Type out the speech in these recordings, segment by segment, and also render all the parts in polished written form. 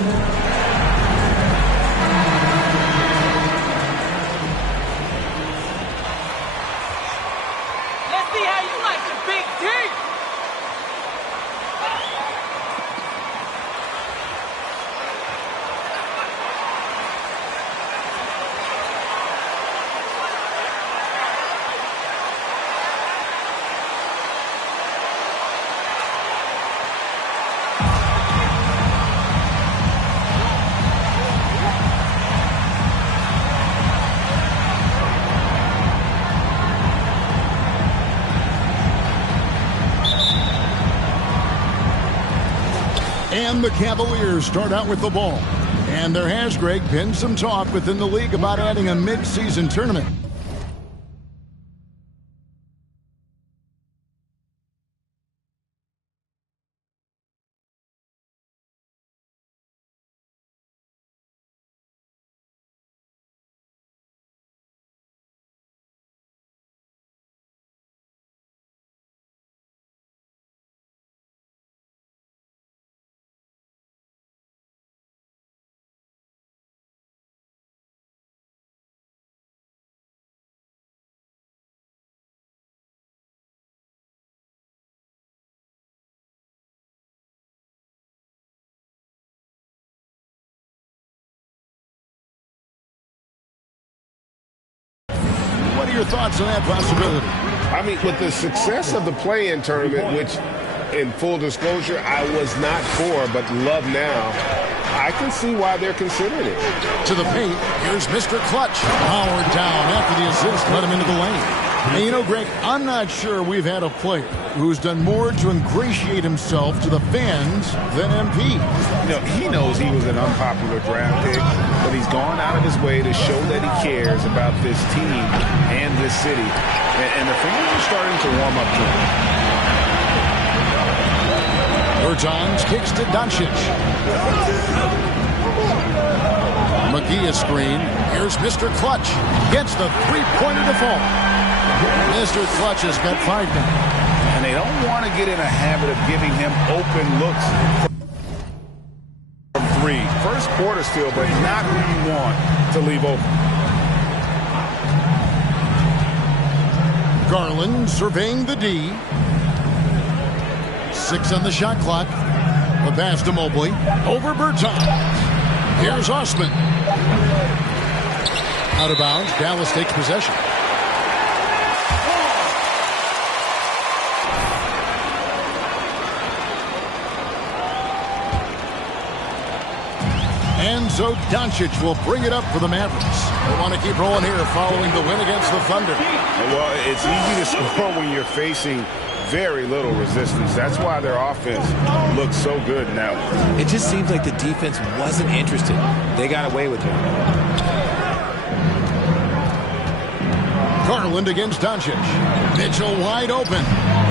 Let's see how you like the big team. And the Cavaliers start out with the ball. And there has, Greg, been some talk within the league about adding a mid-season tournament. What are your thoughts on that possibility? I mean, with the success of the play-in tournament, which, in full disclosure, I was not for, but love now, I can see why they're considering it. To the paint, here's Mr. Clutch. Powered down after the assist, let him into the lane. And you know, Greg, I'm not sure we've had a player who's done more to ingratiate himself to the fans than MP. You know, he knows he was an unpopular draft pick, but he's gone out of his way to show that he cares about this team and this city. And the fans are starting to warm up to him. Bertans kicks to Doncic. McGee a screen. Here's Mr. Clutch. Gets the three-pointer to fall. Mr. Clutch has got 5 now. And they don't want to get in a habit of giving him open looks from 3. First quarter still, but not who you want to leave open. Garland surveying the D. 6 on the shot clock. The pass to Mobley. Over Bertans. Here's Osman. Out of bounds. Dallas takes possession. And so Doncic will bring it up for the Mavericks. They want to keep rolling here following the win against the Thunder. Well, it's easy to score when you're facing very little resistance. That's why their offense looks so good now. It just seems like the defense wasn't interested. They got away with it. Garland against Doncic. Mitchell wide open.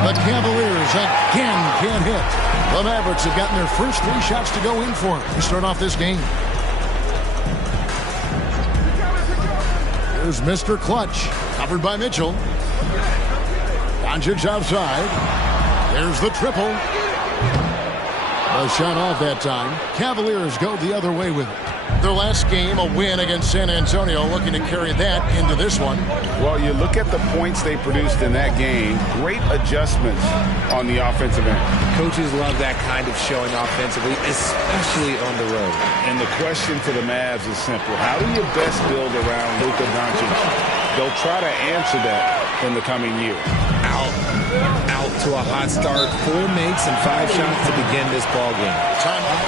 The Cavaliers again can't hit. The Mavericks have gotten their first 3 shots to go in for to start off this game. Here's Mr. Clutch. Covered by Mitchell. Doncic outside. There's the triple. A shot off that time. Cavaliers go the other way with it. Their last game, a win against San Antonio, looking to carry that into this one. Well, you look at the points they produced in that game. Great adjustments on the offensive end. Coaches love that kind of showing offensively, especially on the road. And the question for the Mavs is simple. How do you best build around Luka Doncic? They'll try to answer that in the coming year. Out to a hot start. 4 makes and 5 shots to begin this ball game. Timeout.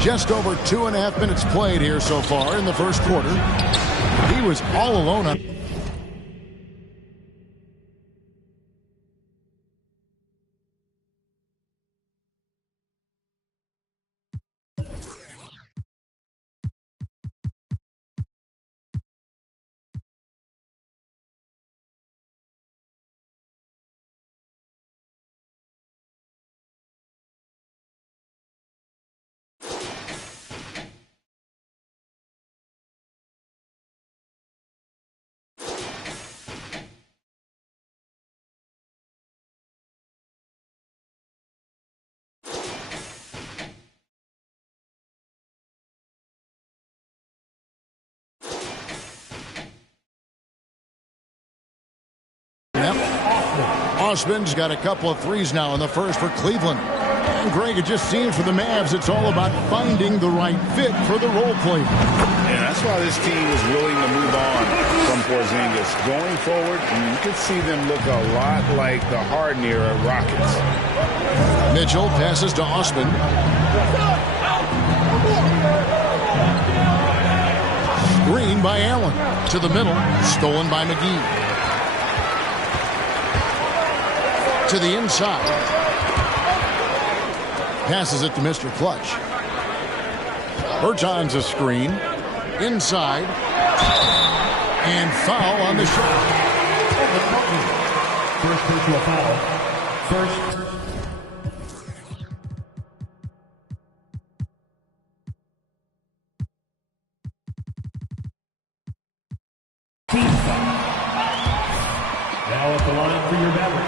Just over 2.5 minutes played here so far in the first quarter. He was all alone on Osman's got a couple of threes now in the first for Cleveland. And Greg, it just seems for the Mavs it's all about finding the right fit for the role player. And that's why this team is willing to move on from Porzingis. Going forward, you can see them look a lot like the Harden era Rockets. Mitchell passes to Osman. Screen by Allen. To the middle. Stolen by McGee. To the inside. Passes it to Mr. Clutch. Bertans a screen. Inside. And foul on the shot. First personal foul. First. Now at the line for your beverage.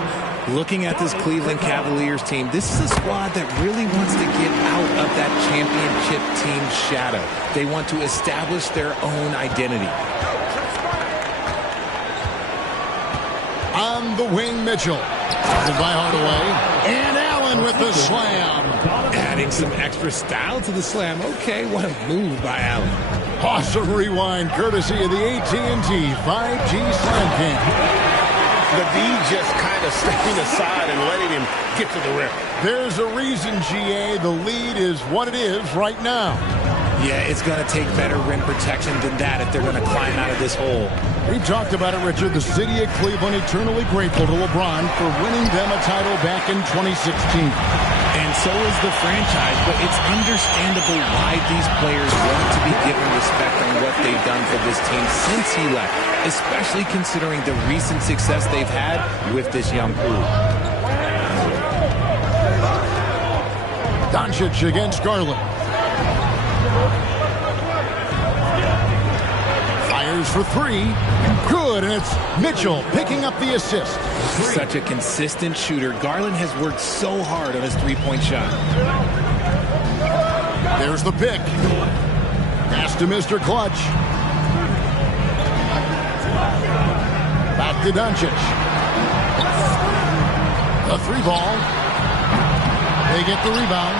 Looking at this Cleveland Cavaliers team, this is a squad that really wants to get out of that championship team shadow. They want to establish their own identity. On the wing, Mitchell. By Hardaway. And Allen with the slam. Adding some extra style to the slam. Okay, what a move by Allen. Awesome rewind courtesy of the AT&T 5G Slam Cam. The D just kind of stepping aside and letting him get to the rim. There's a reason, GA, the lead is what it is right now. Yeah, it's going to take better rim protection than that if they're going to climb out of this hole. We've talked about it, Richard. The city of Cleveland eternally grateful to LeBron for winning them a title back in 2016. And so is the franchise, but it's understandable why these players want to be given respect on what they've done for this team since he left, especially considering the recent success they've had with this young crew. Doncic against Garland. Fires for three. Good, and it's Mitchell picking up the assist. Such a consistent shooter. Garland has worked so hard on his three-point shot. There's the pick. Pass to Mr. Clutch. Back to Doncic. The three ball. They get the rebound.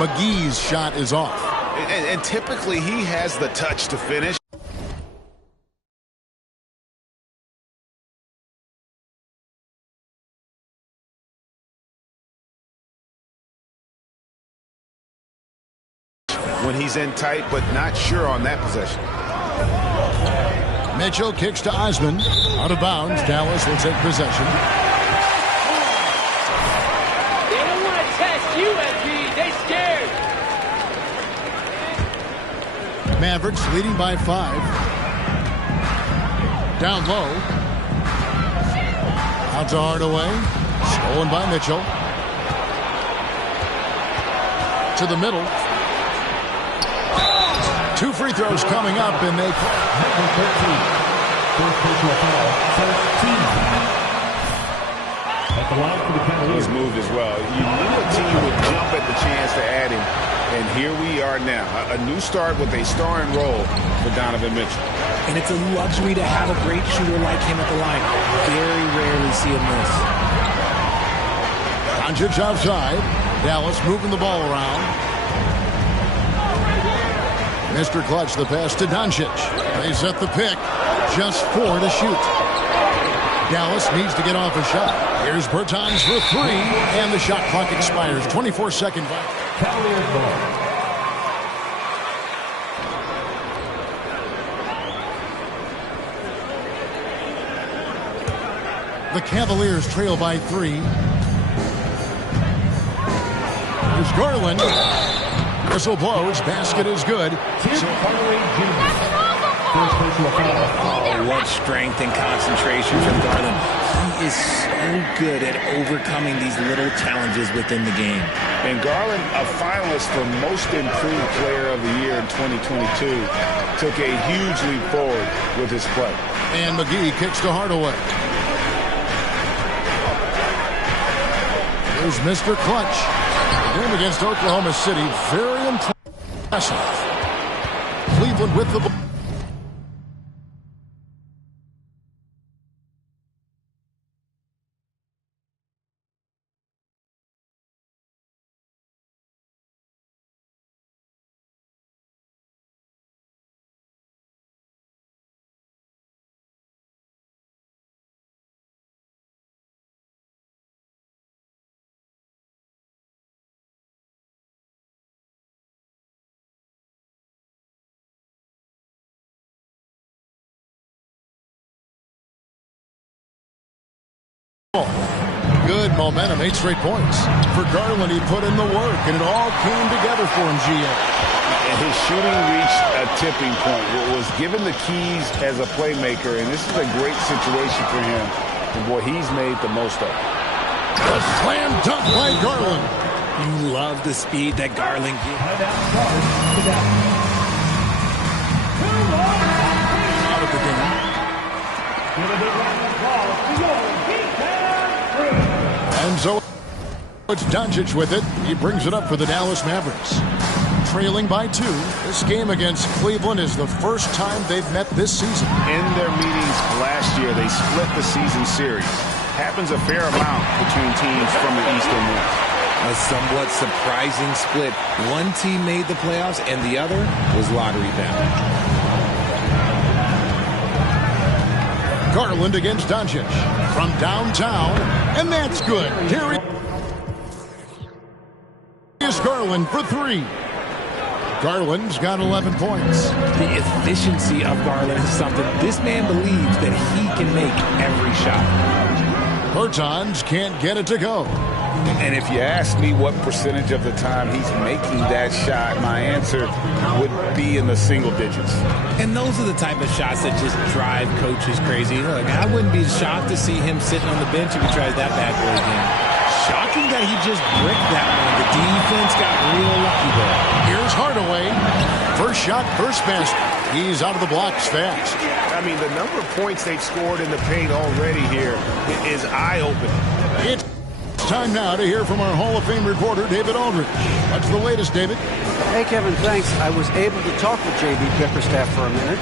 McGee's shot is off. And typically he has the touch to finish. When he's in tight, but not sure on that possession. Mitchell kicks to Osman. Out of bounds. Dallas will take possession. They don't want to test you, MP. They scared. Mavericks leading by 5. Down low. Out to Hardaway. Stolen by Mitchell. To the middle. 2 free throws coming up, and they... Number 13. First personal foul. 13. At the line for the Cavaliers. He's moved as well. You knew a team would jump at the chance to add him. And here we are now. A new start with a starring role for Donovan Mitchell. And it's a luxury to have a great shooter like him at the line. Very rarely see him miss. Doncic outside. Dallas moving the ball around. Mr. Clutch, the pass to Doncic. They set the pick. Just 4 to shoot. Dallas needs to get off a shot. Here's Bertans for 3, and the shot clock expires. 24-second. Cavaliers ball. The Cavaliers trail by 3. Here's Garland. Whistle blows. Basket is good. Tim Hardaway Jr. First personal foul. Oh, what strength and concentration from Garland. He is so good at overcoming these little challenges within the game. And Garland, a finalist for Most Improved Player of the Year in 2022, took a huge leap forward with his play. And McGee kicks to Hardaway. Here's Mr. Clutch. Game against Oklahoma City, very impressive. Cleveland with the ball. Good momentum, 8 straight points. For Garland, he put in the work, and it all came together for him, GA. And his shooting reached a tipping point. Was given the keys as a playmaker, and this is a great situation for him. And boy, he's made the most of it. A slam dunk by Garland. You love the speed that Garland gives. Out of the game. And so it's Doncic with it. He brings it up for the Dallas Mavericks. Trailing by 2. This game against Cleveland is the first time they've met this season. In their meetings last year, they split the season series. Happens a fair amount between teams from the East and West. A somewhat surprising split. One team made the playoffs and the other was lottery bound. Garland against Doncic from downtown, and that's good. Here is Garland for 3. Garland's got 11 points. The efficiency of Garland is something this man believes that he can make every shot. Bertans can't get it to go. And if you ask me what percentage of the time he's making that shot, my answer would be in the single digits. And those are the type of shots that just drive coaches crazy. Look, I wouldn't be shocked to see him sitting on the bench if he tries that bad boy again. Shocking that he just bricked that one. The defense got real lucky there. Here's Hardaway. First shot, first basket. He's out of the blocks fast. I mean, the number of points they've scored in the paint already here is eye-opening. It's time now to hear from our Hall of Fame reporter, David Aldridge. What's the latest, David? Hey, Kevin, thanks. I was able to talk with J.B. Bickerstaff for a minute.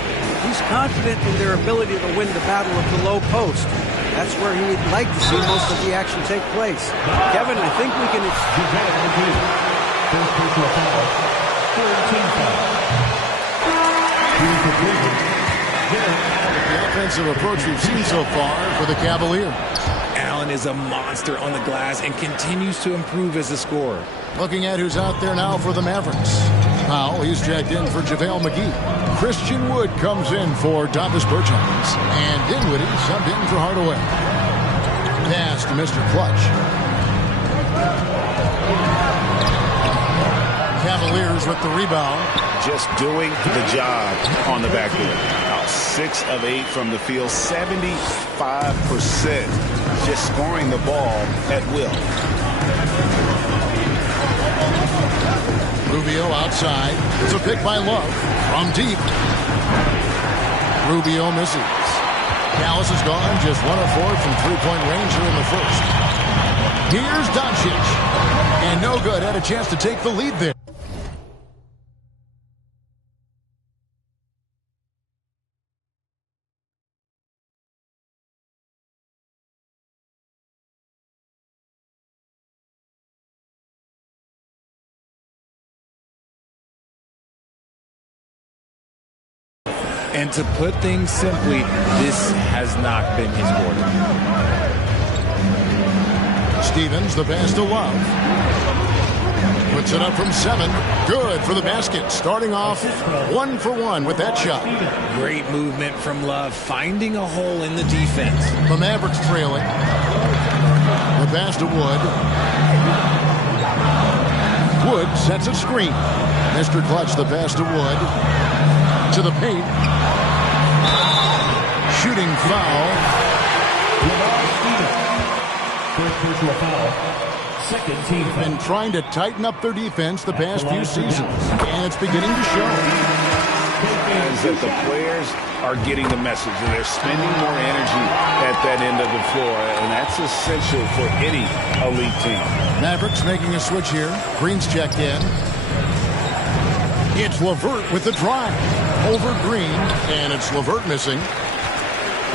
He's confident in their ability to win the battle of the low post. That's where he'd like to see most of the action take place. Kevin, I think we can... First personal foul. Third team foul. Here's the The offensive approach we've seen so far for the Cavaliers. Allen is a monster on the glass and continues to improve as a scorer. Looking at who's out there now for the Mavericks. Powell, he's checked in for JaVale McGee. Christian Wood comes in for Davis Bertans. And Dinwiddie subbed in for Hardaway. Pass to Mr. Clutch. Cavaliers with the rebound. Just doing the job on the backboard. 6 of 8 from the field, 75%. Just scoring the ball at will. Rubio outside. It's a pick by Love from deep. Rubio misses. Dallas is gone, just 1 of 4 from three-point range here in the first. Here's Doncic. And no good. Had a chance to take the lead there. And to put things simply, this has not been his quarter. Stevens, the pass to Love. Puts it up from 7. Good for the basket. Starting off 1 for 1 with that shot. Great movement from Love, finding a hole in the defense. The Mavericks trailing. The pass to Wood. Wood sets a screen. Mr. Clutch, the pass to Wood. To the paint. Shooting foul. First personal foul. Second team foul. Been trying to tighten up their defense the past few seasons, and it's beginning to show. Is that the players are getting the message, and they're spending more energy at that end of the floor, and that's essential for any elite team. Mavericks making a switch here. Green's checked in. It's LeVert with the drive. Over Green, and it's LeVert missing.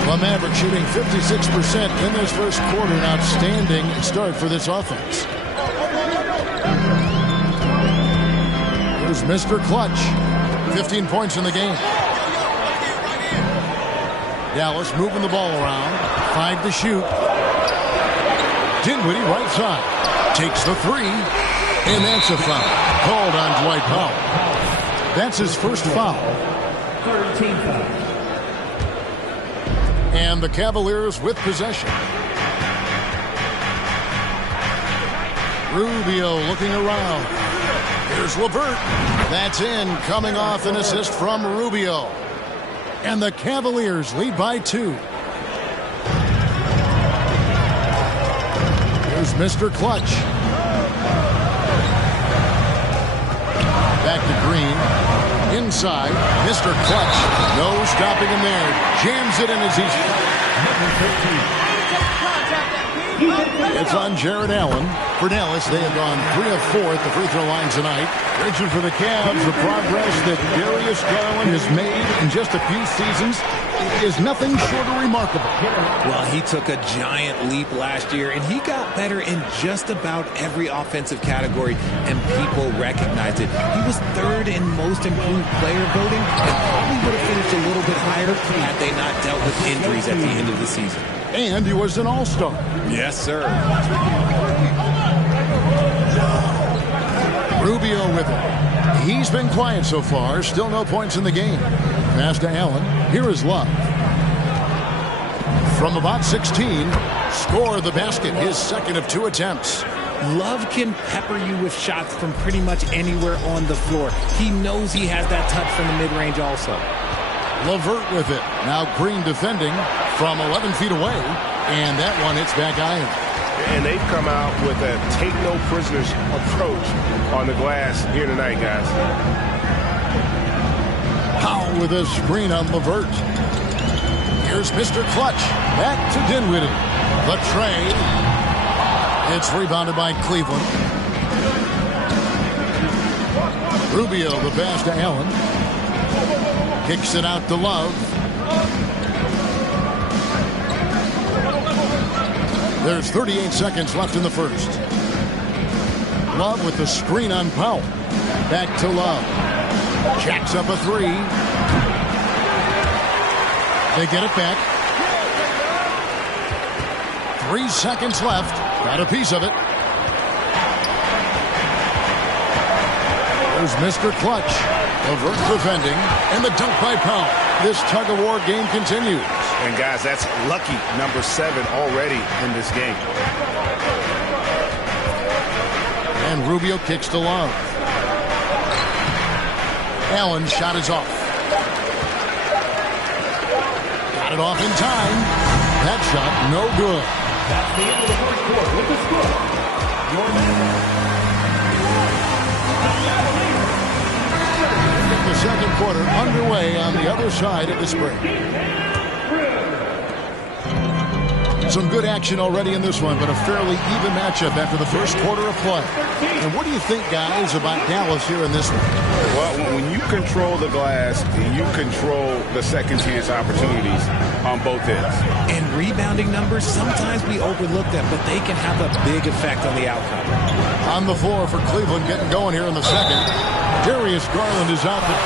The Mavericks shooting 56% in this first quarter. An outstanding start for this offense. Here's Mr. Clutch. 15 points in the game. Dallas moving the ball around. 5 to shoot. Dinwiddie right side. Takes the 3. And that's a foul. Called on Dwight Powell. That's his first foul. Third team foul. And the Cavaliers with possession. Rubio looking around. Here's LeVert. That's in, coming off an assist from Rubio. And the Cavaliers lead by 2. Here's Mr. Clutch. Back to Green. Inside. Mr. Clutch. No stopping him there. Jams it in as he's... It's on Jared Allen. For Dallas, they have gone 3 of 4 at the free throw line tonight. Richard, for the Cavs, the progress that Darius Garland has made in just a few seasons is nothing short of remarkable. Well, he took a giant leap last year, and he got better in just about every offensive category, and people recognized it. He was 3rd in most improved player voting, and probably would have finished a little bit higher had they not dealt with injuries at the end of the season. And he was an all-star. Yes, sir. Rubio with it. He's been quiet so far. Still no points in the game. Pass to Allen. Here is Love. From about 16, score the basket. His 2nd of 2 attempts. Love can pepper you with shots from pretty much anywhere on the floor. He knows he has that touch from the mid-range also. LeVert with it. Now Green defending from 11 feet away. And that one hits back iron. And they've come out with a take-no-prisoners approach on the glass here tonight, guys. Powell with a screen on LeVert. Here's Mr. Clutch. Back to Dinwiddie. The trade. It's rebounded by Cleveland. Rubio, the pass to Allen. Kicks it out to Love. There's 38 seconds left in the first. Love with the screen on Powell. Back to Love. Jacks up a 3. They get it back. 3 seconds left. Got a piece of it. There's Mr. Clutch. LeVert defending. And the dunk by Powell. This tug-of-war game continues. And, guys, that's lucky number 7 already in this game. And Rubio kicks to Love. Allen's shot is off. Got it off in time. That shot, no good. That's the end of the first quarter. With the score, The second quarter underway on the other side of this break. Some good action already in this one, but a fairly even matchup after the first quarter of play. And what do you think, guys, about Dallas here in this one? Well, when you control the glass, you control the second chance opportunities on both ends. And rebounding numbers, sometimes we overlook them, but they can have a big effect on the outcome. On the floor for Cleveland, getting going here in the second. Darius Garland is out there.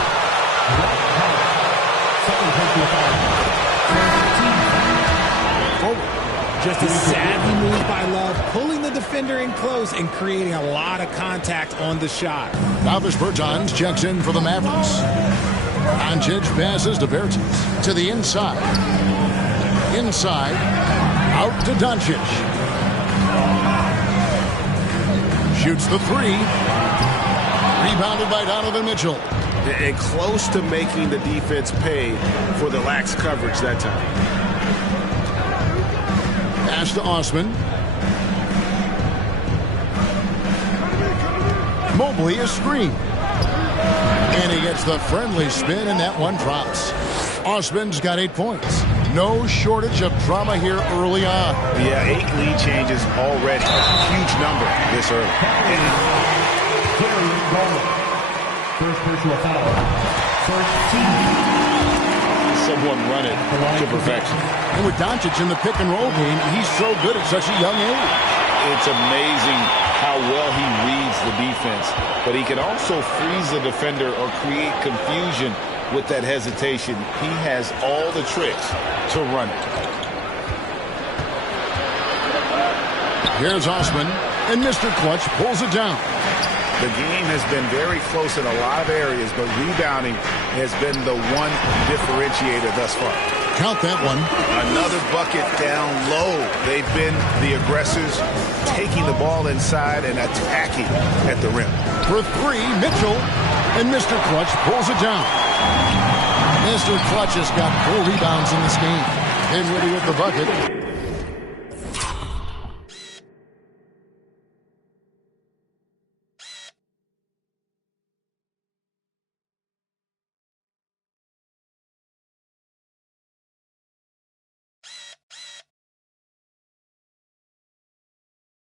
Forward. Just a savvy move by Love, pulling the defender in close and creating a lot of contact on the shot. Davis Bertans checks in for the Mavericks. Doncic passes to Bertans to the inside. Inside, out to Doncic. Shoots the 3. Rebounded by Donovan Mitchell. And close to making the defense pay for the lax coverage that time. Pass to Osman. Mobley a screen. And he gets the friendly spin, and that one drops. Osman's got 8 points. No shortage of drama here early on. Yeah, 8 lead changes already. Huge number this early. First personal foul. First team. Someone run it to perfection. And with Doncic in the pick-and-roll game, he's so good at such a young age. It's amazing how well he reads the defense, but he can also freeze the defender or create confusion with that hesitation. He has all the tricks to run it. Here's Osman, and Mr. Clutch pulls it down. The game has been very close in a lot of areas, but rebounding has been the one differentiator thus far. Count that one. Another bucket down low. They've been the aggressors, taking the ball inside and attacking at the rim. For three, Mitchell. And Mr. Clutch pulls it down. Mr. Clutch has got 4 rebounds in this game. Dinwiddie with the bucket.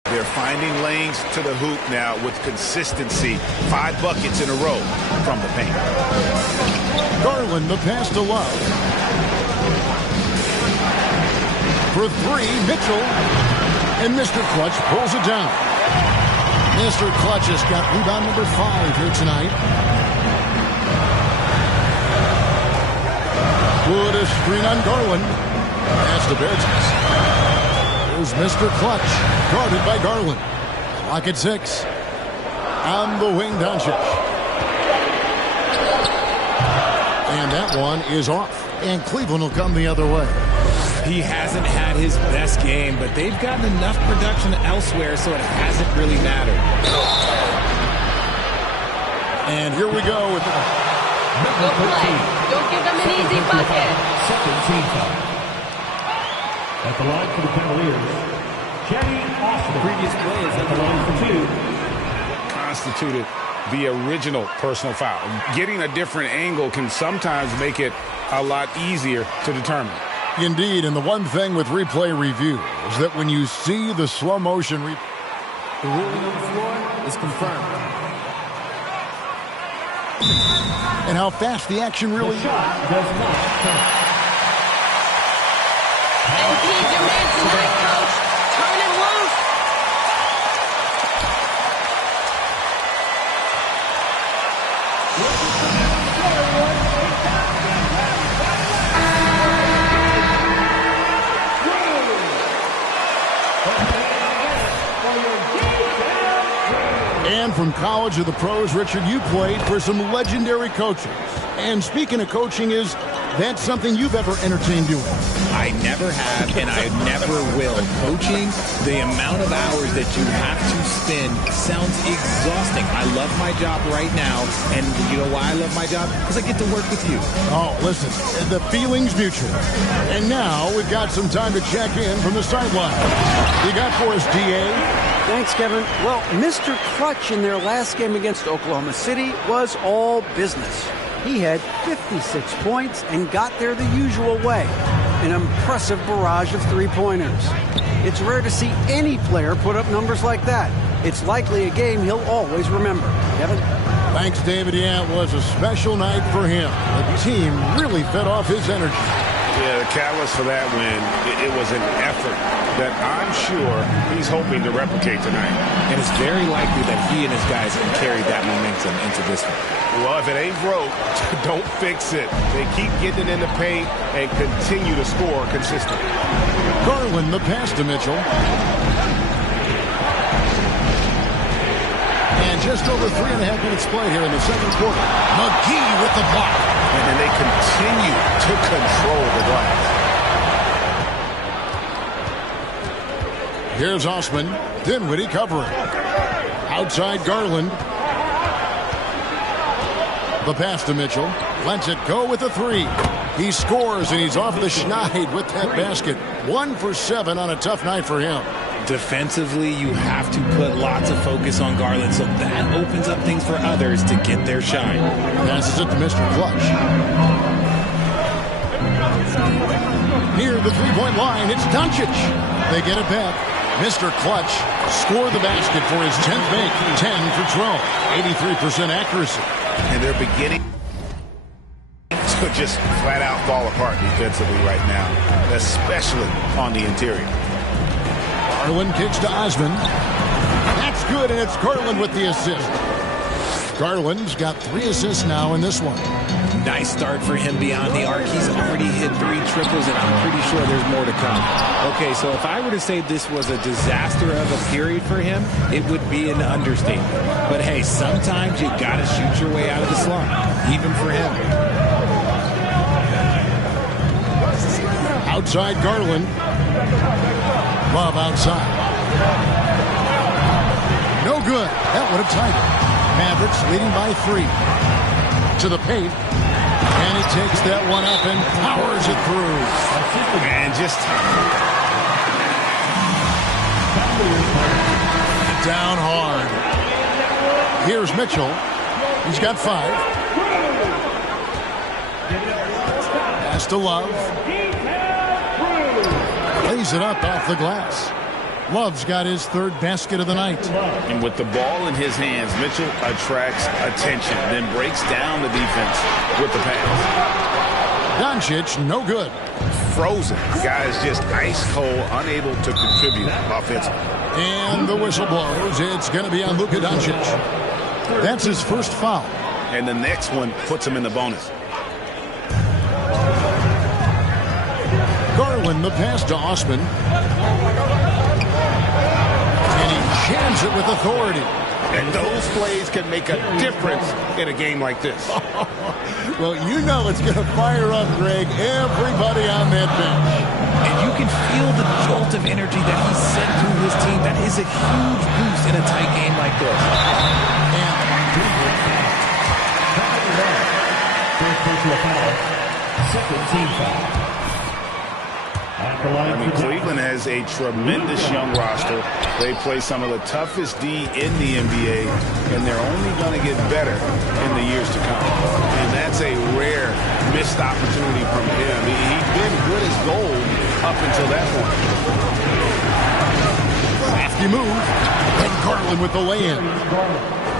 They're finding lanes to the hoop now with consistency. 5 buckets in a row from the paint. Garland, the pass to Love. For three, Mitchell. And Mr. Clutch pulls it down. Mr. Clutch has got rebound number 5 here tonight. Wood a screen on Garland. Pass to Bertens. There's Mr. Clutch, guarded by Garland. Clock at 6. On the wing, Doncic. And that one is off. And Cleveland will come the other way. He hasn't had his best game, but they've gotten enough production elsewhere, so it hasn't really mattered. And here we go with Go play. Don't give them an easy bucket. Second team foul. At the line for the Cavaliers, Kenny Austin. Previous play is at the line for 2. Constituted the original personal foul. Getting a different angle can sometimes make it a lot easier to determine. Indeed, and the one thing with replay review is that when you see the slow motion the ruling on the floor is confirmed. and how fast the action really is. And he's your man tonight, coach. Turn him loose. And from college to the pros, Richard, you played for some legendary coaches. And speaking of coaching, is that something you've ever entertained doing? I never have, and I never will. Coaching, the amount of hours that you have to spend sounds exhausting. I love my job right now, and you know why I love my job? Because I get to work with you. Oh, listen, the feeling's mutual. And now we've got some time to check in from the sideline. You got for us, D.A.? Thanks, Kevin. Well, Mr. Clutch in their last game against Oklahoma City was all business. He had 56 points and got there the usual way. An impressive barrage of three-pointers. It's rare to see any player put up numbers like that. It's likely a game he'll always remember. Kevin? Thanks, David. Yeah, it was a special night for him. The team really fed off his energy. Yeah, the catalyst for that win, it was an effort that I'm sure he's hoping to replicate tonight. And it's very likely that he and his guys can carry that momentum into this one. Well, if it ain't broke, don't fix it. They keep getting it in the paint and continue to score consistently. Garland, the pass to Mitchell. And just over 3.5 minutes played here in the second quarter. McGee with the block. And then they continue to control the glass. Here's Osman. Dinwiddie covering. Outside Garland. The pass to Mitchell. Lets it go with a three. He scores, and he's off the schneid with that basket. 1 for 7 on a tough night for him. Defensively, you have to put lots of focus on Garland, so that opens up things for others to get their shine. Passes it to Mr. Clutch. Near the three-point line, it's Doncic. They get it back. Mr. Clutch scored the basket for his 10th make. 10 for 12. 83% accuracy. And they're beginning to just flat out fall apart defensively right now, especially on the interior. Garland kicks to Osman. That's good, and it's Garland with the assist. Garland's got 3 assists now in this one. Nice start for him beyond the arc. He's already hit 3 triples, and I'm pretty sure there's more to come. Okay, so if I were to say this was a disaster of a period for him, it would be an understatement. But hey, sometimes you gotta shoot your way out of the slump, even for him. Outside Garland. Love outside. No good. That would have tied it. Mavericks leading by 3. To the paint. And he takes that one up and powers it through. And just down hard. Here's Mitchell. He's got 5. Pass to Love. Lays it up off the glass. Love's got his 3rd basket of the night. And with the ball in his hands, Mitchell attracts attention, then breaks down the defense with the pass. Doncic, no good. frozen. The guy is just ice cold, unable to contribute offensively. And the whistle blows. It's going to be on Luka Doncic. That's his first foul. And the next one puts him in the bonus. Garland, the pass to Osman. And he jams it with authority. And those plays can make a difference in a game like this. Well, you know it's going to fire up, Greg, everybody on that bench. And you can feel the jolt of energy that he sent through his team. That is a huge boost in a tight game like this. Second team foul. I mean, Cleveland has a tremendous young roster. They play some of the toughest D in the NBA, and they're only going to get better in the years to come. And that's a rare missed opportunity from him. He's been good as gold up until that point. Crafty move. And Garland with the lay-in.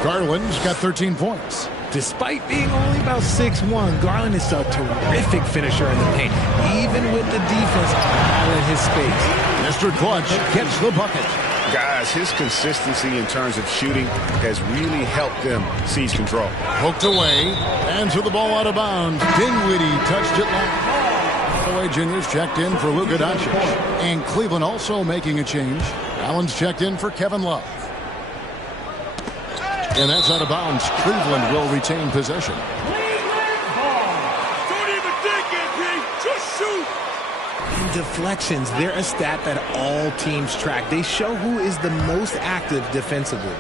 Garland's got 13 points. Despite being only about 6'1", Garland is a terrific finisher in the paint, even with the defense all in his space. Mr. Clutch gets the bucket. Guys, his consistency in terms of shooting has really helped them seize control. Hooked away. Hands with the ball out of bounds. Dinwiddie touched it last. Hardaway Jr.'s checked in for Luka Doncic. And Cleveland also making a change. Allen's checked in for Kevin Love. And that's out of bounds. Cleveland will retain possession. Don't even think it, P. Just shoot. In deflections, they're a stat that all teams track. They show who is the most active defensively.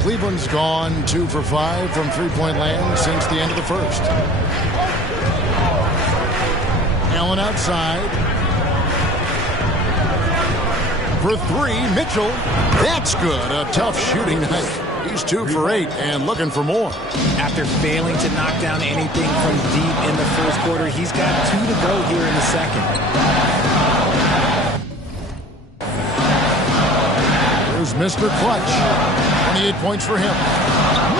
Cleveland's gone 2 for 5 from three-point land since the end of the first. Allen outside. For 3, Mitchell. That's good. A tough shooting night. He's 2 for 8 and looking for more. After failing to knock down anything from deep in the first quarter, he's got 2 to go here in the second. Here's Mr. Clutch. 28 points for him.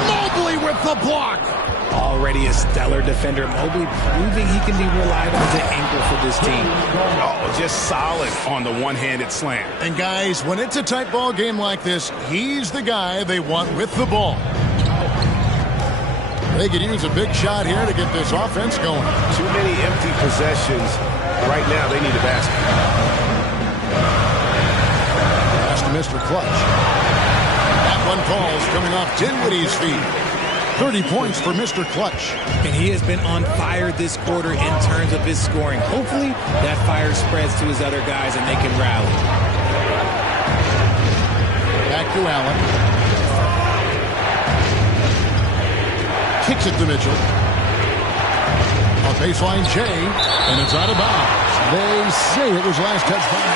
Mobley with the block. Already a stellar defender, Mobley proving he can be relied on to anchor for this team. Oh, just solid on the one-handed slam. And guys, when it's a tight ball game like this, he's the guy they want with the ball. They could use a big shot here to get this offense going. Too many empty possessions. Right now, they need a basket. Pass to Mr. Clutch. That one falls coming off Dinwiddie's feet. 30 points for Mr. Clutch. And he has been on fire this quarter in terms of his scoring. Hopefully, that fire spreads to his other guys and they can rally. Back to Allen. Kicks it to Mitchell. A baseline J, and it's out of bounds. They say it was last touch by.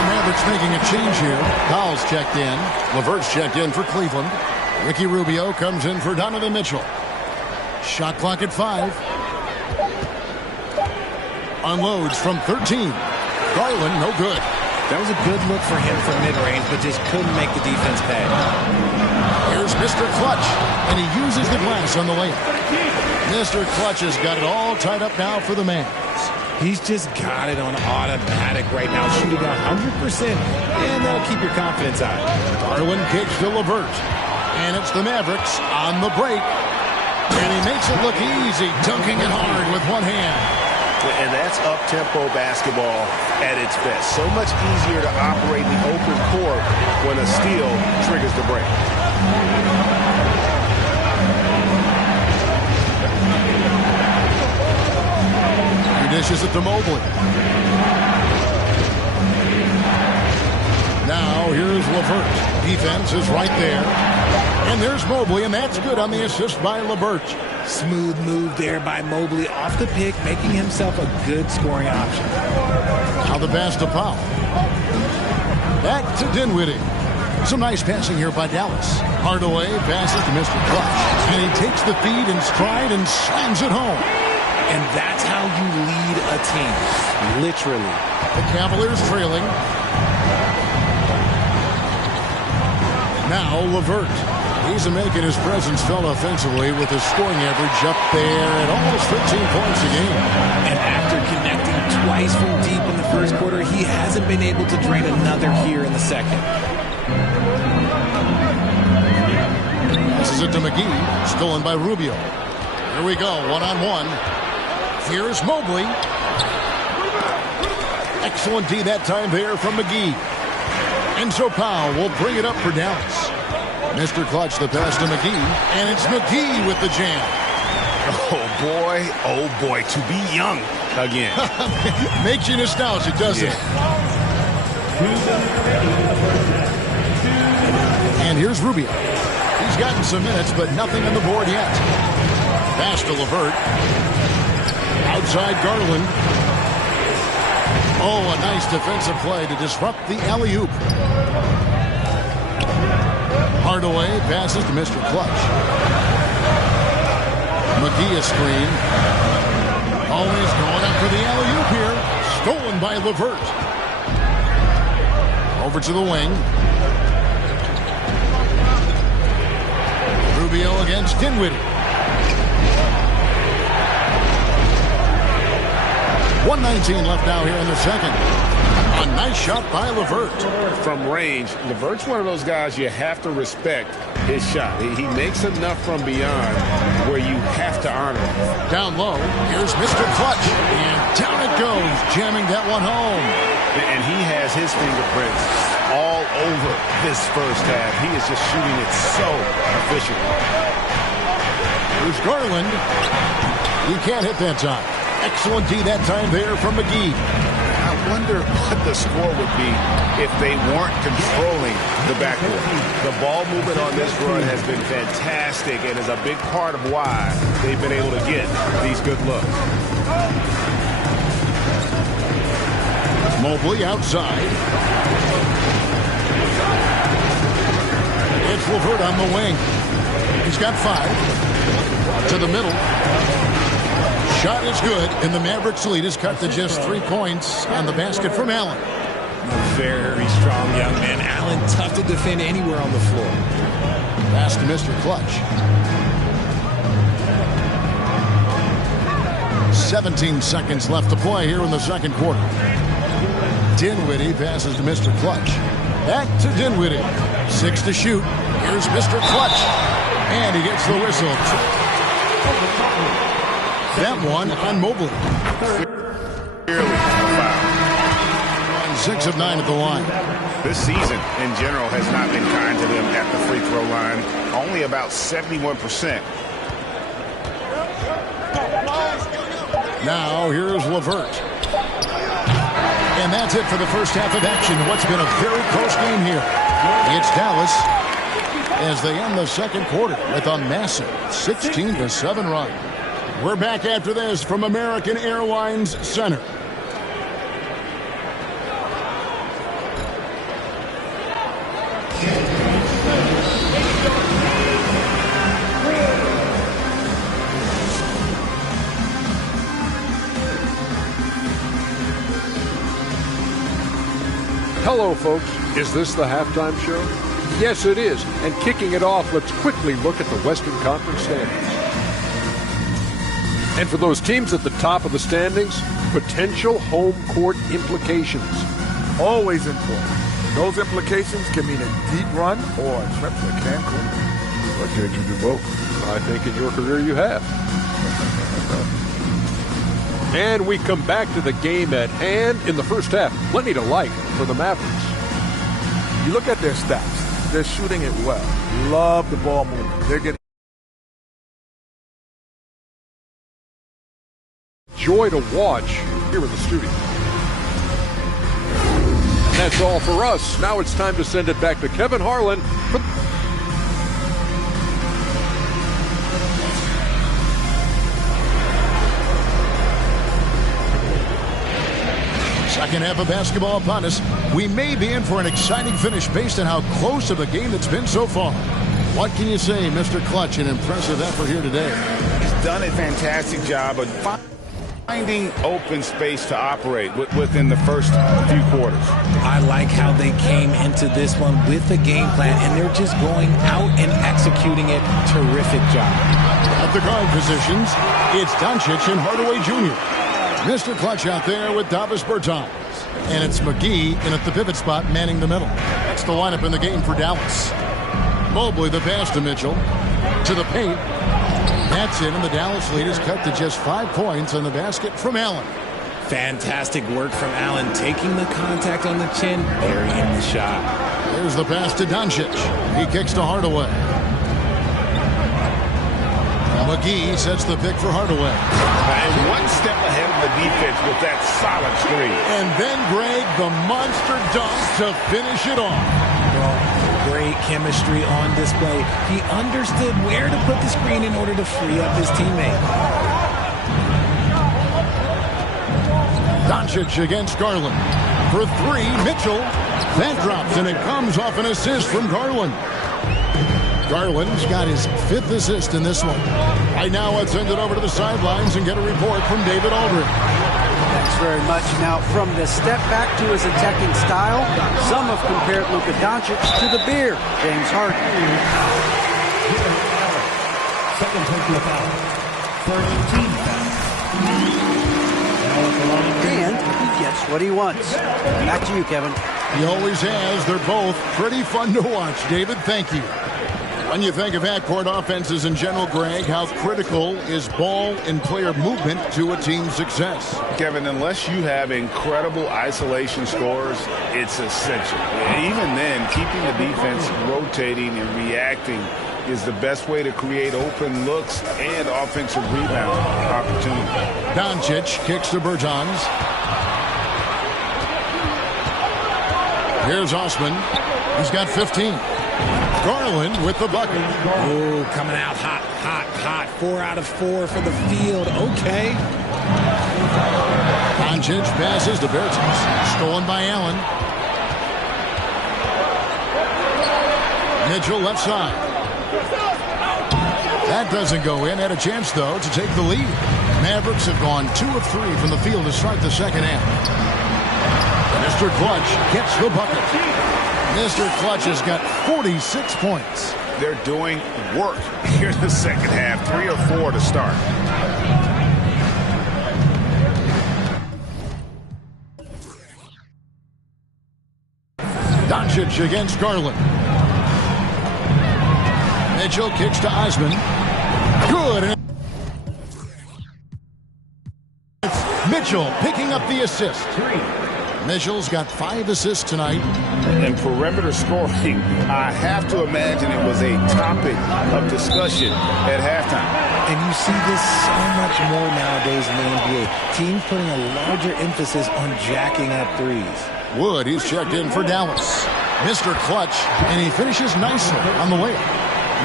The Mavericks making a change here. Powell's checked in. LeVert's checked in for Cleveland. Ricky Rubio comes in for Donovan Mitchell. Shot clock at 5. Unloads from 13. Garland, no good. That was a good look for him from mid-range, but just couldn't make the defense pay. Here's Mr. Clutch, and he uses the glass on the layup. Mr. Clutch has got it all tied up now for the Mavs. He's just got it on automatic right now, shooting 100%, and that'll keep your confidence high. Garland kicks to LeVert. And it's the Mavericks on the break. And he makes it look easy, dunking it hard with one hand. And that's up-tempo basketball at its best. So much easier to operate the open court when a steal triggers the break. Dishes it to Mobley. Now here's LeVert. Defense is right there. And there's Mobley, and that's good on the assist by LeVert. Smooth move there by Mobley off the pick, making himself a good scoring option. Now the pass to Powell. Back to Dinwiddie. Some nice passing here by Dallas. Hardaway passes to Mr. Clutch. And he takes the feed in stride and slams it home. And that's how you lead a team. Literally. The Cavaliers trailing. Now LeVert. He's making his presence felt offensively with his scoring average up there at almost 15 points a game. And after connecting twice from deep in the first quarter, he hasn't been able to drain another here in the second. Passes it to McGee. Stolen by Rubio. Here we go. One-on-one. Here's Mobley. Excellent D that time there from McGee. And so Powell will bring it up for Dallas. Mr. Clutch, the pass to McGee, and it's McGee with the jam. Oh boy, to be young again. Makes you nostalgic, doesn't it? And here's Rubio. He's gotten some minutes, but nothing on the board yet. Pass to LeVert. Outside Garland. Oh, a nice defensive play to disrupt the alley-oop. Hardaway passes to Mr. Clutch. McGee a screen. Always going up for the alley-oop here. Stolen by LeVert. Over to the wing. Rubio against Dinwiddie. 1:19 left now here in the second. A nice shot by LeVert. From range, LeVert's one of those guys you have to respect his shot. He makes enough from beyond where you have to honor him. Down low, here's Mr. Clutch. And down it goes, jamming that one home. And he has his fingerprints all over this first half. He is just shooting it so efficiently. Here's Garland. He can't hit that time. Excellent D that time there from McGee. I wonder what the score would be if they weren't controlling the backcourt. The ball movement on this run has been fantastic and is a big part of why they've been able to get these good looks. Mobley outside. It's LeVert on the wing. He's got 5. To the middle. Shot is good, and the Mavericks lead is cut to just 3 points on the basket from Allen. A very strong young man. Allen, tough to defend anywhere on the floor. Pass to Mr. Clutch. 17 seconds left to play here in the second quarter. Dinwiddie passes to Mr. Clutch. Back to Dinwiddie. 6 to shoot. Here's Mr. Clutch. And he gets the whistle. That one on Mobley. 6 of 9 at the line. This season, in general, has not been kind to them at the free throw line. Only about 71%. Now, here's LeVert. And that's it for the first half of action. What's been a very close game here. It's Dallas as they end the second quarter with a massive 16-7 run. We're back after this from American Airlines Center. Hello, folks. Is this the halftime show? Yes, it is. And kicking it off, let's quickly look at the Western Conference standings. And for those teams at the top of the standings, potential home court implications. Always important. Those implications can mean a deep run or a trip to Cancun. Why can't you do both? I think in your career you have. And we come back to the game at hand in the first half. Plenty to like for the Mavericks. You look at their stats. They're shooting it well. Love the ball movement. They're getting joy to watch here in the studio. And that's all for us. Now it's time to send it back to Kevin Harlan for second half of basketball upon us. We may be in for an exciting finish based on how close of a game it's been so far. What can you say, Mr. Clutch? An impressive effort here today. He's done a fantastic job of finding open space to operate within the first few quarters. I like how they came into this one with a game plan, and they're just going out and executing it. Terrific job. At the guard positions, it's Doncic and Hardaway Jr. Mr. Clutch out there with Davis Bertans. And it's McGee in at the pivot spot, manning the middle. That's the lineup in the game for Dallas. Mobley the pass to Mitchell. To the paint. That's in, and the Dallas lead is cut to just 5 points on the basket from Allen. Fantastic work from Allen, taking the contact on the chin, burying the shot. There's the pass to Doncic. He kicks to Hardaway. McGee sets the pick for Hardaway. And one step ahead of the defense with that solid screen. And then Greg, the monster dunk to finish it off. Great chemistry on display. He understood where to put the screen in order to free up his teammate. Doncic against Garland. For three, Mitchell. That drops, and it comes off an assist from Garland. Garland's got his 5th assist in this one. Right now, let's send it over to the sidelines and get a report from David Aldridge. Thanks very much. Now, from the step back to his attacking style, some have compared Luka Doncic to the beer, James Harden. Second personal foul. First team foul. And he gets what he wants. Back to you, Kevin. He always has. They're both pretty fun to watch. David, thank you. When you think of half-court offenses in general, Greg, how critical is ball and player movement to a team's success? Kevin, unless you have incredible isolation scores, it's essential. Even then, keeping the defense rotating and reacting is the best way to create open looks and offensive rebound opportunity. Doncic kicks to Bertans. Here's Osman. He's got 15. Garland with the bucket. Oh, coming out hot, hot, hot. 4 out of 4 for the field. Okay. Doncic passes to Bertans. Stolen by Allen. Mitchell left side. That doesn't go in. Had a chance, though, to take the lead. Mavericks have gone 2 of 3 from the field to start the second half. Mr. Clutch gets the bucket. Mr. Clutch has got 46 points. They're doing work here in the second half. 3 or 4 to start. Doncic against Garland. Mitchell kicks to Osman. Good. And it's Mitchell picking up the assist. Mitchell's got 5 assists tonight. And perimeter scoring, I have to imagine it was a topic of discussion at halftime. And you see this so much more nowadays in the NBA. Teams putting a larger emphasis on jacking up threes. Wood, he's checked in for Dallas. Mr. Clutch, and he finishes nicely on the layup.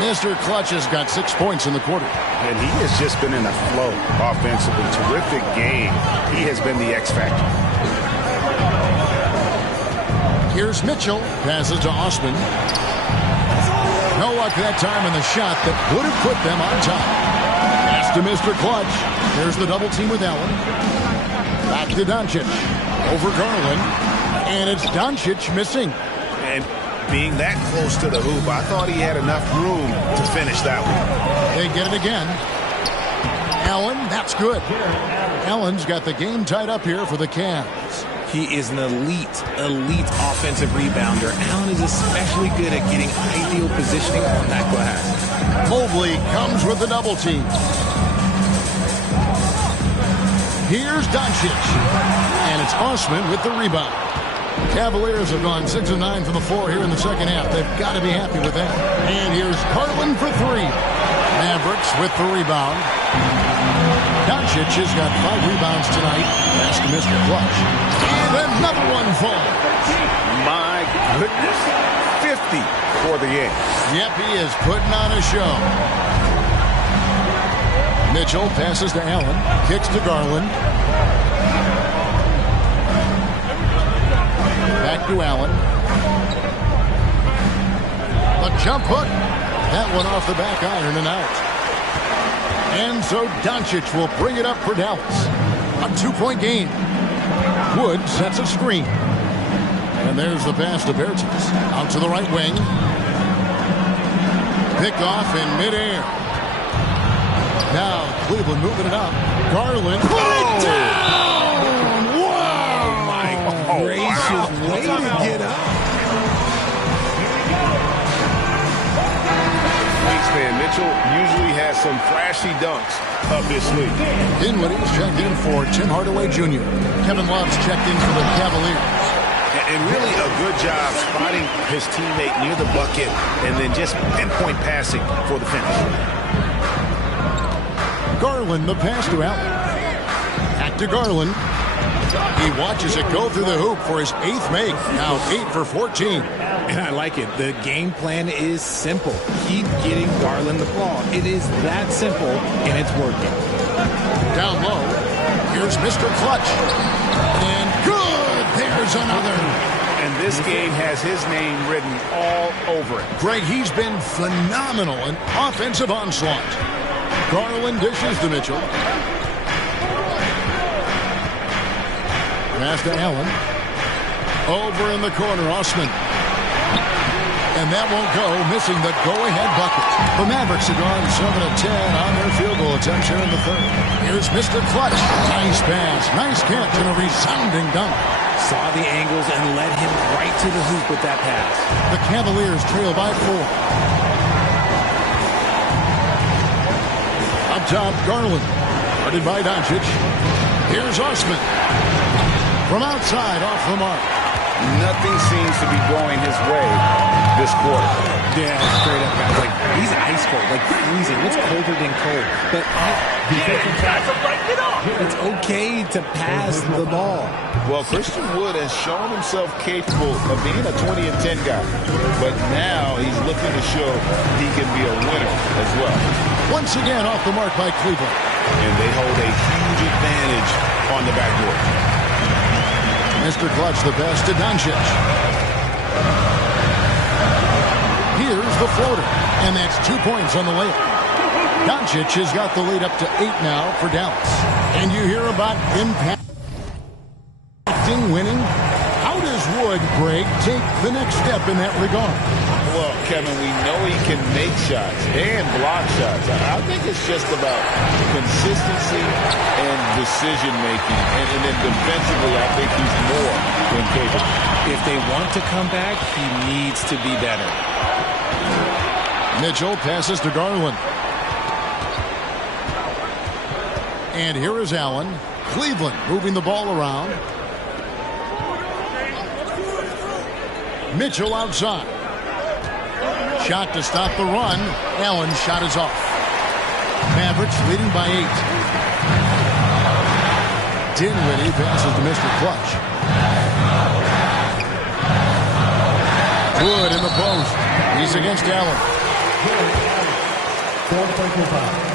Mr. Clutch has got 6 points in the quarter. And he has just been in a flow offensively. Terrific game. He has been the X factor. Here's Mitchell. Passes to Osman. No luck that time in the shot that would have put them on top. Pass to Mr. Clutch. There's the double team with Allen. Back to Doncic. Over Garland. And it's Doncic missing. And being that close to the hoop, I thought he had enough room to finish that one. They get it again. Allen, that's good. Allen's got the game tied up here for the Cavs. He is an elite offensive rebounder. Allen is especially good at getting ideal positioning on that glass. Mobley comes with the double team. Here's Doncic. And it's Osman with the rebound. Cavaliers have gone 6 of 9 from the floor here in the second half. They've got to be happy with that. And here's Garland for 3. Mavericks with the rebound. Doncic has got 5 rebounds tonight. That's to Mr. Clutch. And another one falls. My goodness. 50 for the end. Yep, he is putting on a show. Mitchell passes to Allen. Kicks to Garland. Back to Allen. A jump hook. That one off the back iron and out. And so Doncic will bring it up for Dallas. A 2-point game. Wood sets a screen. And there's the pass to Bertans. Out to the right wing. Picked off in midair. Now Cleveland moving it up. Garland. Put it down! Wow! Oh, my gracious. Way to get up. Wingspan Mitchell usually has some flashy dunks up his sleeve. Dinwiddie's checked in for Tim Hardaway Jr. Kevin Love's checked in for the Cavaliers. And really a good job spotting his teammate near the bucket and then just pinpoint passing for the finish. Garland, the pass to Allen. Back to Garland. He watches it go through the hoop for his 8th make. Now 8 for 14. And I like it. The game plan is simple. Keep getting Garland the ball. It is that simple, and it's working. Down low. Here's Mr. Clutch. And good. There's another. And this game has his name written all over it. Greg, he's been phenomenal in offensive onslaught. Garland dishes to Mitchell. Pass to Allen. Over in the corner, Osman. And that won't go, missing the go-ahead bucket. The Mavericks are gone 7-10 on their field goal attempts here in the third. Here's Mr. Clutch. Nice pass, nice catch, and a resounding dunk. Saw the angles and led him right to the hoop with that pass. The Cavaliers trail by 4. Up top, Garland. Guarded by Doncic. Here's Osman. From outside, off the mark. Nothing seems to be going his way this quarter. Yeah, straight up, guys. Like, he's ice cold, like freezing. What's colder than cold? But it's okay to pass the ball. Well, Christian Wood has shown himself capable of being a 20 and 10 guy. But now he's looking to show he can be a winner as well. Once again, off the mark by Cleveland. And they hold a huge advantage on the backboard. Mr. Clutch, the pass to Doncic. Here's the floater, and that's 2 points on the layup. Doncic has got the lead up to 8 now for Dallas. And you hear about impacting winning. How does Wood, Greg, take the next step in that regard? Well, Kevin, we know he can make shots and block shots. I think it's just about consistency and decision-making. And then defensively, I think he's more than capable. If they want to come back, he needs to be better. Mitchell passes to Garland. And here is Allen. Cleveland moving the ball around. Mitchell outside. Shot to stop the run. Allen's shot is off. Mavericks leading by 8. Dinwiddie passes to Mr. Clutch. Wood in the post. He's against Allen. 13-5.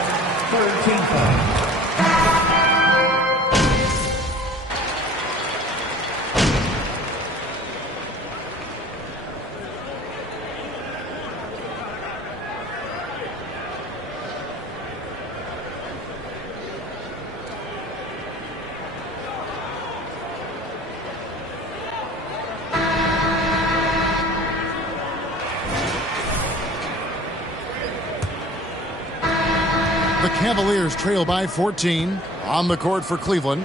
The Cavaliers trail by 14 on the court for Cleveland.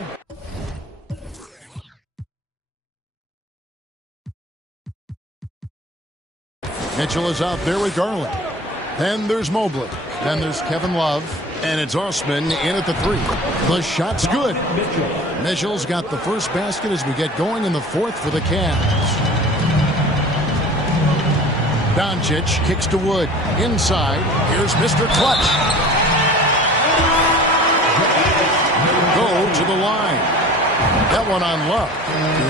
Mitchell is out there with Garland. Then there's Mobley. Then there's Kevin Love. And it's Osman in at the 3. The shot's good. Mitchell's got the first basket as we get going in the 4th for the Cavs. Doncic kicks to Wood. Inside, here's Mr. Clutch. the line. That one on Love.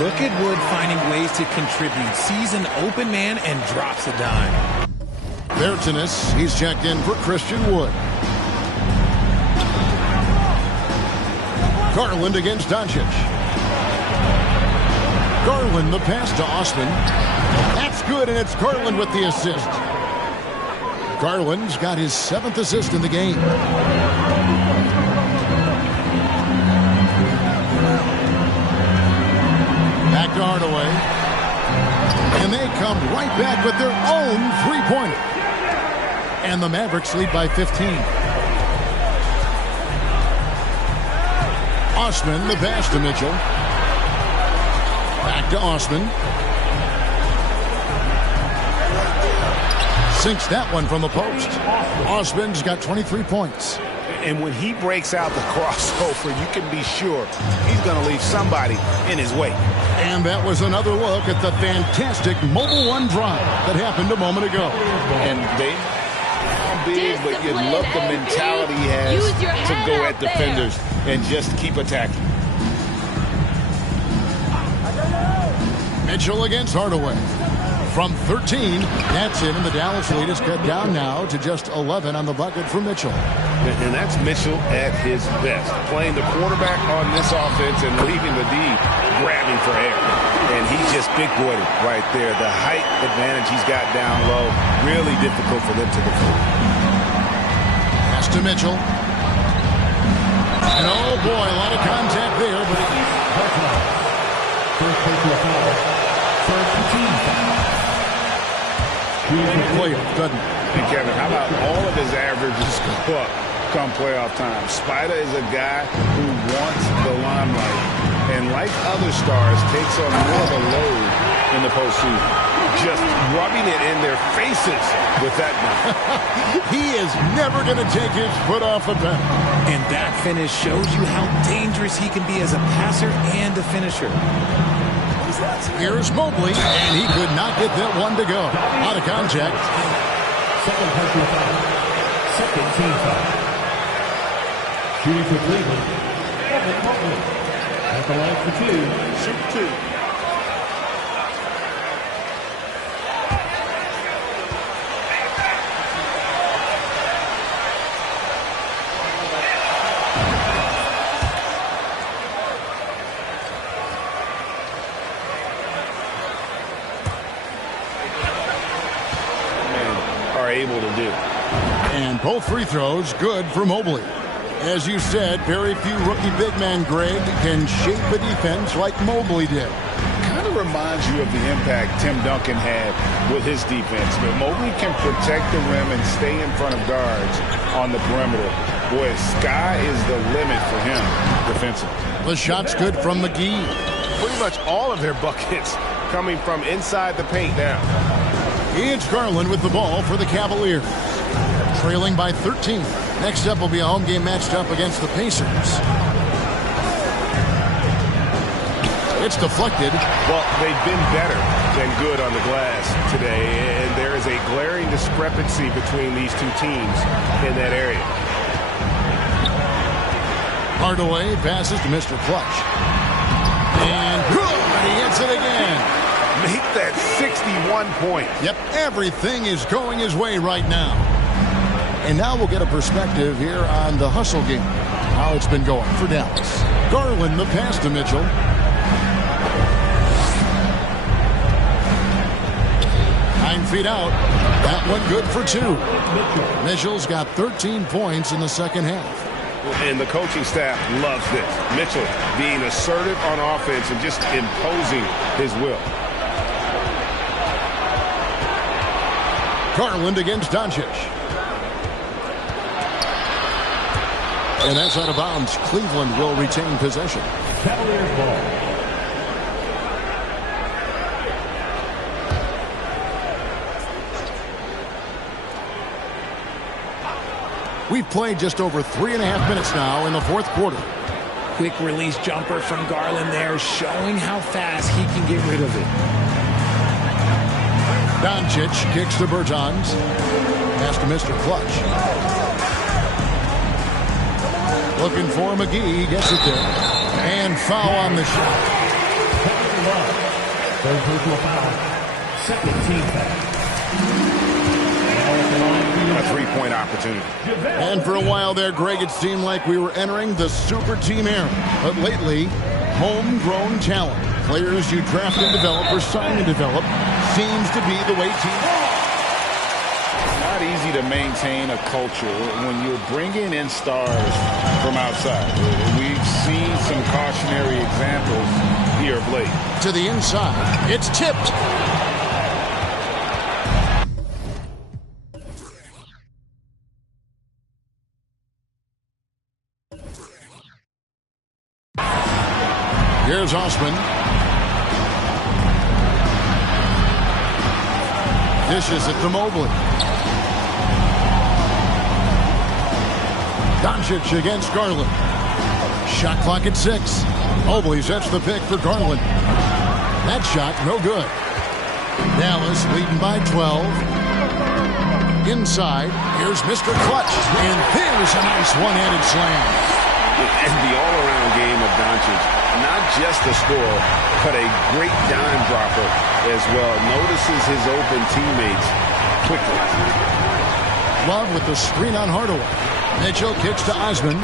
Look at Wood finding ways to contribute. Sees an open man and drops a dime. Vertanis, he's checked in for Christian Wood. Garland against Doncic. Garland the pass to Osman. That's good, and it's Garland with the assist. Garland's got his 7th assist in the game. Back to Hardaway. And they come right back with their own three-pointer. And the Mavericks lead by 15. Osman, the pass to Mitchell. Back to Osman. Sinks that one from the post. Osman's got 23 points. And when he breaks out the crossover, you can be sure he's going to leave somebody in his way. And that was another look at the fantastic Mobile One drive that happened a moment ago. And they are big, but you love the mentality he has to go at defenders and just keep attacking. Mitchell against Hardaway. From 13, that's in, and the Dallas lead is cut down now to just 11 on the bucket for Mitchell. And that's Mitchell at his best, playing the quarterback on this offense and leaving the D grabbing for air. And he's just big-boyed right there. The height advantage he's got down low, really difficult for them to defend. Pass to Mitchell. And oh boy, a lot of contact there, but first personal foul. First team foul. playoff, doesn't it? And Kevin, how about all of his averages go up come playoff time? Spider is a guy who wants the limelight, and like other stars, takes on more of a load in the postseason. Just rubbing it in their faces with that one. He is never going to take his foot off the pedal. And that finish shows you how dangerous he can be as a passer and a finisher. Here's Mobley, and he could not get that one to go. Out of contact. Second personal foul. Second team foul. Shooting for Cleveland, Evan Mobley. At the line for two. Shoot two. Able to do. And both free throws good for Mobley. As you said, very few rookie big man Greg can shape a defense like Mobley did. Kind of reminds you of the impact Tim Duncan had with his defense. But Mobley can protect the rim and stay in front of guards on the perimeter. Boy, sky is the limit for him defensively. The shot's good from McGee. Pretty much all of their buckets coming from inside the paint now. It's Garland with the ball for the Cavaliers. Trailing by 13. Next up will be a home game matched up against the Pacers. It's deflected. Well, they've been better than good on the glass today, and there is a glaring discrepancy between these two teams in that area. Hardaway passes to Mr. Clutch. And good! He hits it again. Make that 61 points. Yep, everything is going his way right now. And now we'll get a perspective here on the hustle game. How it's been going for Dallas. Garland, the pass to Mitchell. Feet out. That one good for two. Mitchell's got 13 points in the second half. And the coaching staff loves this. Mitchell being assertive on offense and just imposing his will. Garland against Doncic. And that's out of bounds. Cleveland will retain possession. Cavaliers ball. We've played just over 3.5 minutes now in the fourth quarter. Quick release jumper from Garland there, showing how fast he can get rid of it. Doncic kicks to Bertans. Pass to Mr. Clutch. Looking for McGee. Gets it there. And foul on the shot. Third personal foul. Second team foul. A three-point opportunity. And for a while there, Greg, it seemed like we were entering the super team era. But lately, homegrown talent, players you draft and develop or sign and develop, seems to be the way teams are. Not easy to maintain a culture when you're bringing in stars from outside. We've seen some cautionary examples here of late. To the inside, it's tipped. Here's Osman. Dishes it to Mobley. Doncic against Garland. Shot clock at 6. Mobley sets the pick for Garland. That shot, no good. Dallas leading by 12. Inside, here's Mr. Clutch. And there's a nice one-handed slam. And the all-around game of Doncic, not just a scorer, but a great dime dropper as well. Notices his open teammates quickly. Love with the screen on Hardaway. Mitchell kicks to Osman.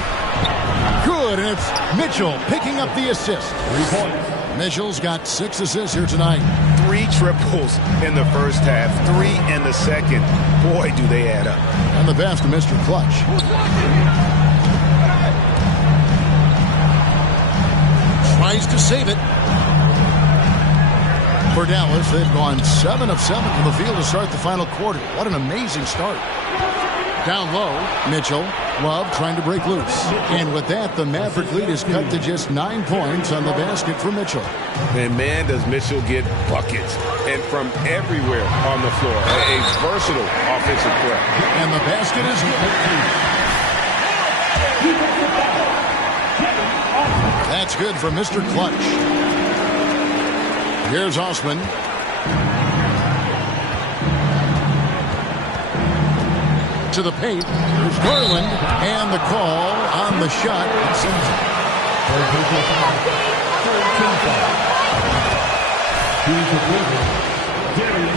Good, and it's Mitchell picking up the assist. 3 points. Mitchell's got 6 assists here tonight. 3 triples in the first half, 3 in the second. Boy, do they add up. And the pass to Mr. Clutch. Tries to save it. For Dallas, they've gone 7 of 7 from the field to start the final quarter. What an amazing start. Down low, Mitchell. Love trying to break loose. And with that, the Maverick lead is cut to just 9 points on the basket for Mitchell. And man, does Mitchell get buckets. And from everywhere on the floor. A versatile offensive threat. And the basket is that's good for Mr. Clutch. Here's Osman. To the paint. Here's Garland. And the call on the shot. It sends it.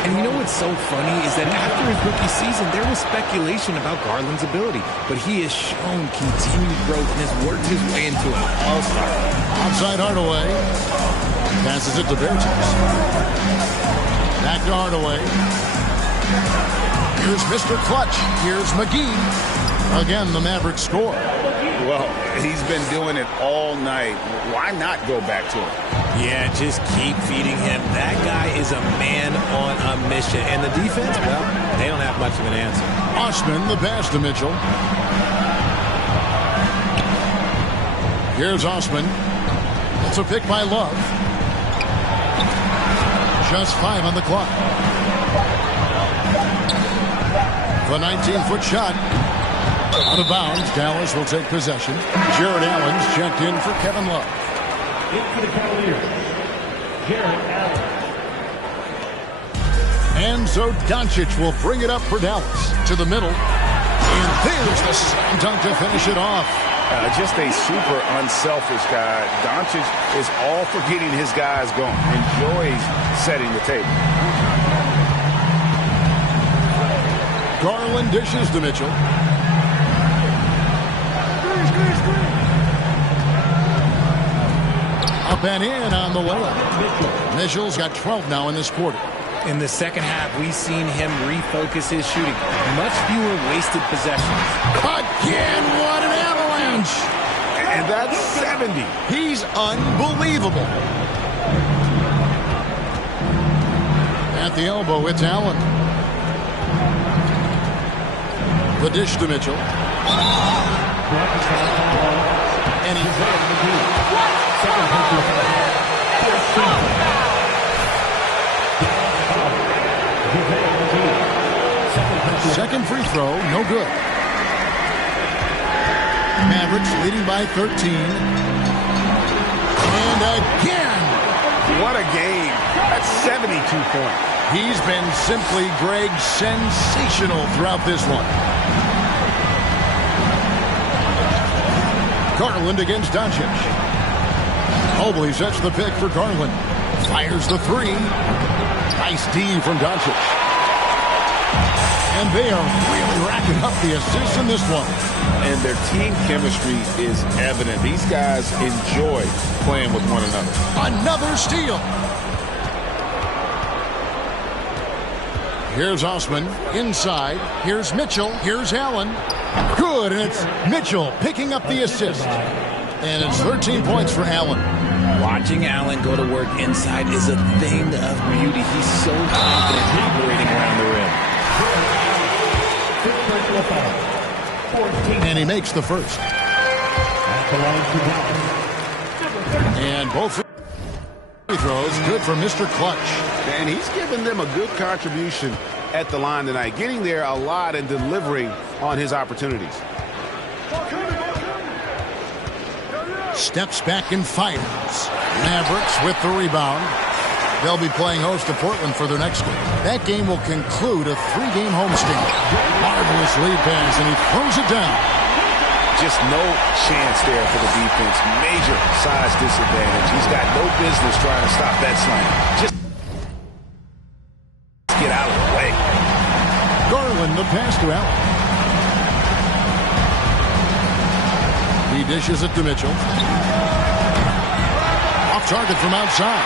And you know what's so funny is that after his rookie season, there was speculation about Garland's ability. But he has shown continued growth and has worked his way into an all-star. Outside Hardaway. Passes it to Bertans. Back to Hardaway. Here's Mr. Clutch. Here's McGee. Again, the Mavericks score. Well, he's been doing it all night. Why not go back to him? Yeah, just keep feeding him. That guy is a man on a mission. And the defense, well, they don't have much of an answer. Osman, the pass to Mitchell. Here's Osman. It's a pick by Love. Just 5 on the clock. The 19-foot shot. Out of bounds, Dallas will take possession. Jared Allen's checked in for Kevin Love. In for the Cavaliers, Jared Allen. And so Doncic will bring it up for Dallas. To the middle. And there's the slam dunk to finish it off. Just a super unselfish guy. Doncic is all for getting his guys going. Enjoys setting the table. Garland dishes to Mitchell. Up and in on the layup. Mitchell's got 12 now in this quarter. In the second half, we've seen him refocus his shooting. Much fewer wasted possessions. Again, what an avalanche! And that's 70. He's unbelievable. At the elbow, it's Allen. The dish to Mitchell. And he's second free throw, no good. Mavericks leading by 13. And again. What a game. That's 72 points. He's been simply, Greg, sensational throughout this one. Garland against Doncic. Mobley sets the pick for Garland. Fires the three. Nice D from Doncic. And they are really racking up the assists in this one. And their team chemistry is evident. These guys enjoy playing with one another. Another steal. Here's Osman inside. Here's Mitchell. Here's Allen. Good, and it's Mitchell picking up the assist. And it's 13 points for Allen. Watching Allen go to work inside is a thing of beauty. He's so confident operating around the rim. And he makes the first. And both free throws good for Mr. Clutch. And he's given them a good contribution at the line tonight, getting there a lot and delivering on his opportunities. Steps back and fires. Mavericks with the rebound. They'll be playing host to Portland for their next game. That game will conclude a 3-game homestand. Marvelous lead pass, and he throws it down. Just no chance there for the defense. Major size disadvantage. He's got no business trying to stop that slam. Just get out of the way. Garland, the pass to Allen. He dishes it to Mitchell. Off target from outside.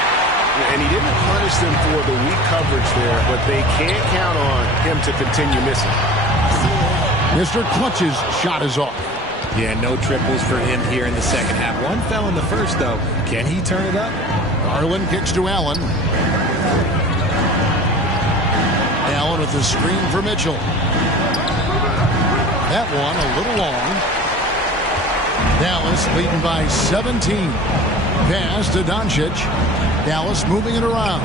And he didn't punish them for the weak coverage there, but they can't count on him to continue missing. Mr. Clutch's shot is off. Yeah, no triples for him here in the second half. One fell in the first, though. Can he turn it up? Garland kicks to Allen. Allen with the screen for Mitchell. That one a little long. Dallas leading by 17. Pass to Doncic. Dallas moving it around.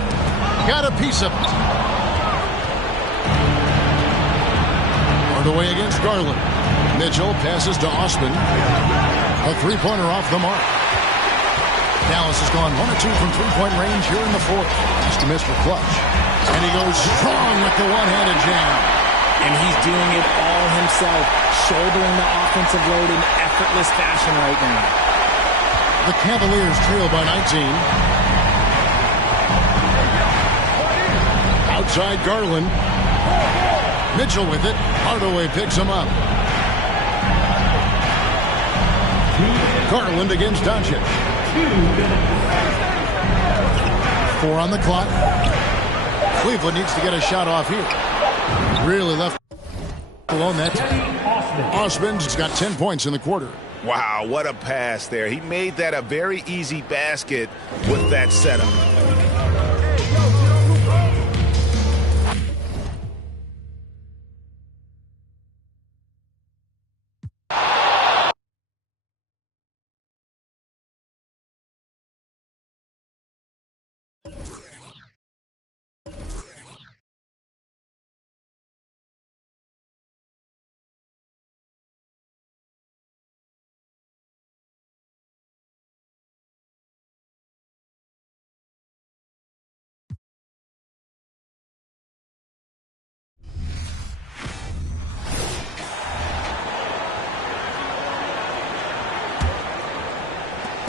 Got a piece of it. Hardaway against Garland. Mitchell passes to Osman. A three-pointer off the mark. Dallas has gone 1 of 2 from three-point range here in the fourth. Pass to Mr. Clutch. And he goes strong with the one-handed jam. And he's doing it all himself, shouldering the offensive load in effortless fashion right now. The Cavaliers trail by 19. Outside Garland. Mitchell with it. Hardaway picks him up. Garland against Doncic. 4 on the clock. Cleveland needs to get a shot off here. Really left alone that time. Osman's got 10 points in the quarter. Wow, what a pass there. He made that a very easy basket with that setup.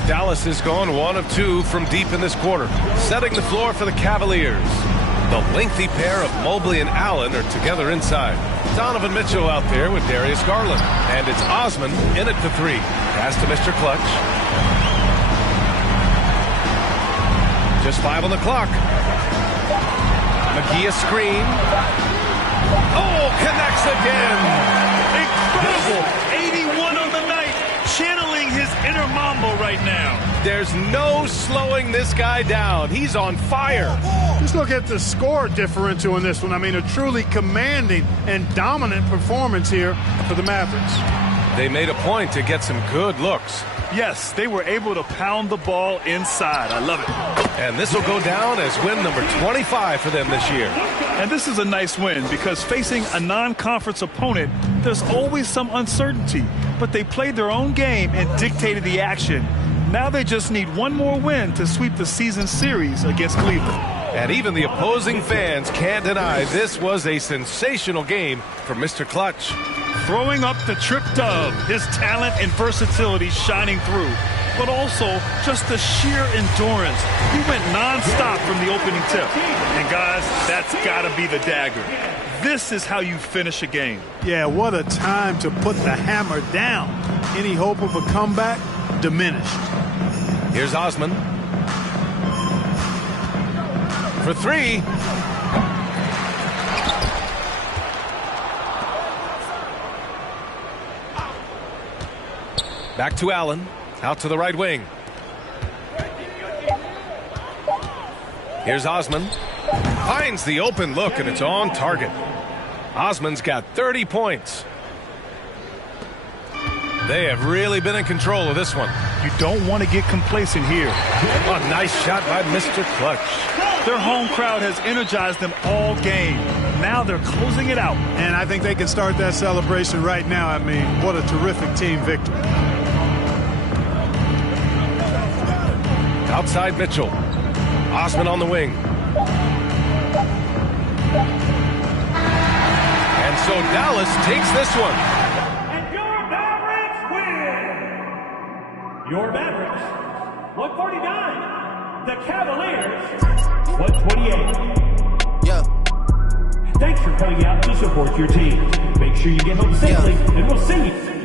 Dallas has gone 1 of 2 from deep in this quarter, setting the floor for the Cavaliers. The lengthy pair of Mobley and Allen are together inside. Donovan Mitchell out there with Darius Garland. And it's Osman in it for 3. Pass to Mr. Clutch. Just 5 on the clock. McGee a screen. Oh, connects again. Incredible. 81 on the night. Channeling his inner Mambo right now. There's no slowing this guy down. He's on fire. Just look at the score differential in this one. I mean, a truly commanding and dominant performance here for the Mavericks. They made a point to get some good looks. Yes, they were able to pound the ball inside. I love it. And this will go down as win number 25 for them this year. And this is a nice win because facing a non-conference opponent, there's always some uncertainty. But they played their own game and dictated the action. Now they just need one more win to sweep the season series against Cleveland. And even the opposing fans can't deny this was a sensational game for Mr. Clutch. Throwing up the trip dub, his talent and versatility shining through, but also just the sheer endurance. He went nonstop from the opening tip. And guys, that's got to be the dagger. This is how you finish a game. Yeah, what a time to put the hammer down. Any hope of a comeback diminished. Here's Osman. For three. Back to Allen. Out to the right wing. Here's Osman. Finds the open look, and it's on target. Osman's got 30 points. They have really been in control of this one. You don't want to get complacent here. A nice shot by Mr. Clutch. Their home crowd has energized them all game. Now they're closing it out. And I think they can start that celebration right now. I mean, what a terrific team victory. Outside Mitchell. Osman on the wing. And so Dallas takes this one. And your Mavericks win. Your Mavericks, 149. The Cavaliers, 128. Yeah. Thanks for coming out to support your team. Make sure you get home safely, and we'll see you